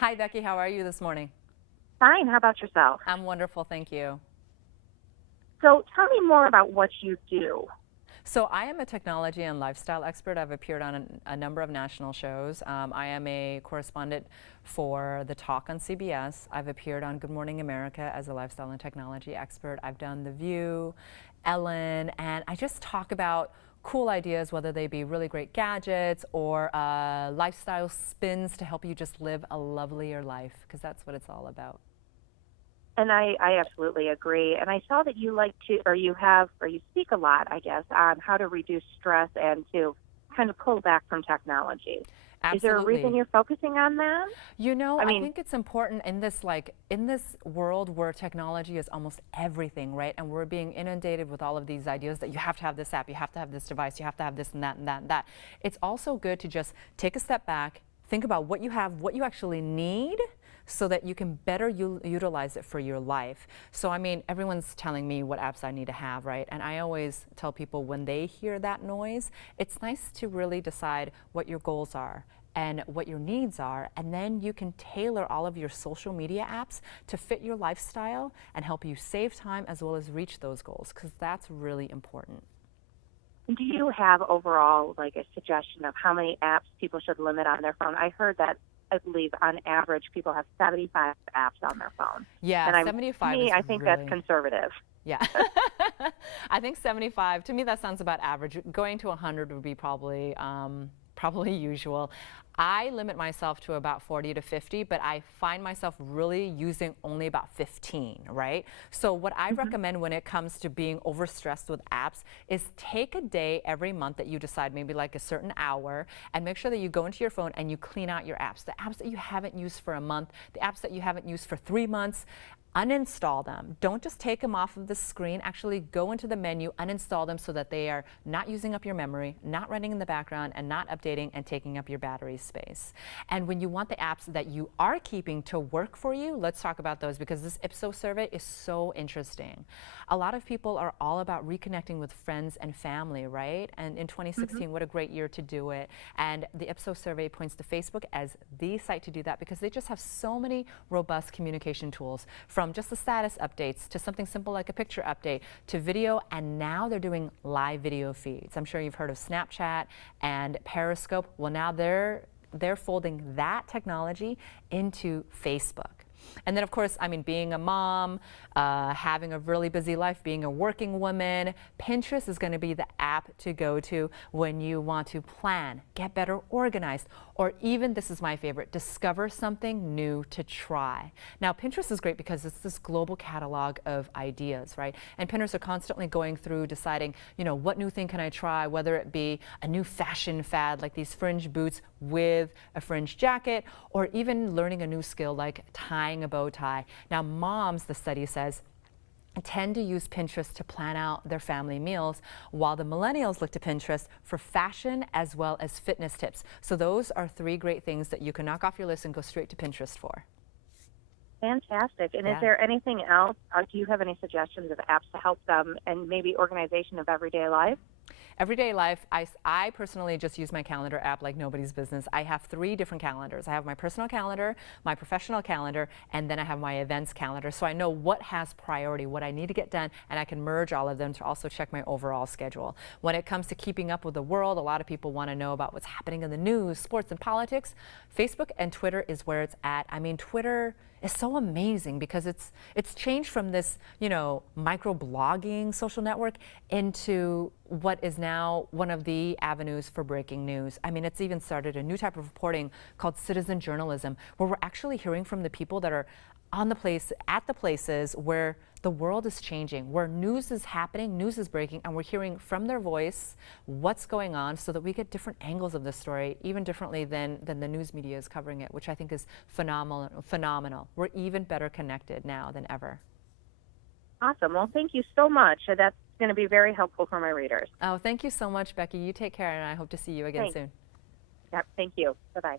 Hi, Becky. How are you this morning? Fine. How about yourself? I'm wonderful, thank you. So tell me more about what you do. So I am a technology and lifestyle expert. I've appeared on a number of national shows. I am a correspondent for The Talk on CBS. I've appeared on Good Morning America as a lifestyle and technology expert. I've done The View, Ellen, and I just talk about cool ideas, whether they be really great gadgets or lifestyle spins to help you just live a lovelier life, because that's what it's all about. And I absolutely agree. And I saw that you like to, or you speak a lot, I guess, on how to reduce stress and to kind of pull back from technology. Absolutely. Is there a reason you're focusing on that? You know, I think it's important in this world where technology is almost everything, right? And we're being inundated with all of these ideas that you have to have this app, you have to have this device, you have to have this and that and that and that. It's also good to just take a step back, think about what you have, what you actually need, so that you can better utilize it for your life. So I mean, everyone's telling me what apps I need to have, right? And I always tell people when they hear that noise, it's nice to really decide what your goals are and what your needs are, and then you can tailor all of your social media apps to fit your lifestyle and help you save time as well as reach those goals, because that's really important. Do you have overall like a suggestion of how many apps people should limit on their phone? I heard that I believe on average people have 75 apps on their phone. Yeah, and 75 to me, is I think really, that's conservative. Yeah. I think 75, to me that sounds about average. Going to 100 would be probably usual. I limit myself to about 40 to 50, but I find myself really using only about 15, right? So what I recommend when it comes to being overstressed with apps is take a day every month that you decide, maybe like a certain hour, and make sure that you go into your phone and you clean out your apps. The apps that you haven't used for a month, the apps that you haven't used for 3 months, uninstall them. Don't just take them off of the screen. Actually go into the menu, uninstall them so that they are not using up your memory, not running in the background, and not updating and taking up your battery space. And when you want the apps that you are keeping to work for you, let's talk about those, because this Ipsos survey is so interesting. A lot of people are all about reconnecting with friends and family, right? And in 2016, what a great year to do it. And the Ipsos survey points to Facebook as the site to do that, because they just have so many robust communication tools, from just the status updates to something simple like a picture update to video, and now they're doing live video feeds. I'm sure you've heard of Snapchat and Periscope. Well, now they're folding that technology into Facebook. And then, of course, I mean, being a mom, having a really busy life, being a working woman, Pinterest is going to be the app to go to when you want to plan, get better organized, or even, this is my favorite, discover something new to try. Now, Pinterest is great because it's this global catalog of ideas, right? And Pinners are constantly going through deciding, you know, what new thing can I try, whether it be a new fashion fad like these fringe boots with a fringe jacket, or even learning a new skill like tying a bow tie. Now, moms, the study says, tend to use Pinterest to plan out their family meals, while the millennials look to Pinterest for fashion as well as fitness tips. So those are 3 great things that you can knock off your list and go straight to Pinterest for. Fantastic. And is there anything else? Do you have any suggestions of apps to help them and maybe organization of everyday life? Everyday life, I personally just use my calendar app like nobody's business. I have 3 different calendars. I have my personal calendar, my professional calendar, and then I have my events calendar. So I know what has priority, what I need to get done, and I can merge all of them to also check my overall schedule. When it comes to keeping up with the world, a lot of people want to know about what's happening in the news, sports, and politics. Facebook and Twitter is where it's at. I mean, Twitter is so amazing because it's changed from this, you know, micro-blogging social network into what is now one of the avenues for breaking news. I mean, it's even started a new type of reporting called citizen journalism, where we're actually hearing from the people that are on the place, at the places where the world is changing, where news is happening, news is breaking, and we're hearing from their voice what's going on, so that we get different angles of the story, even differently than the news media is covering it, which I think is phenomenal. We're even better connected now than ever. Awesome. Well, thank you so much. That's going to be very helpful for my readers. Oh, thank you so much, Becky. You take care, and I hope to see you again soon. Yep, thank you. Bye-bye.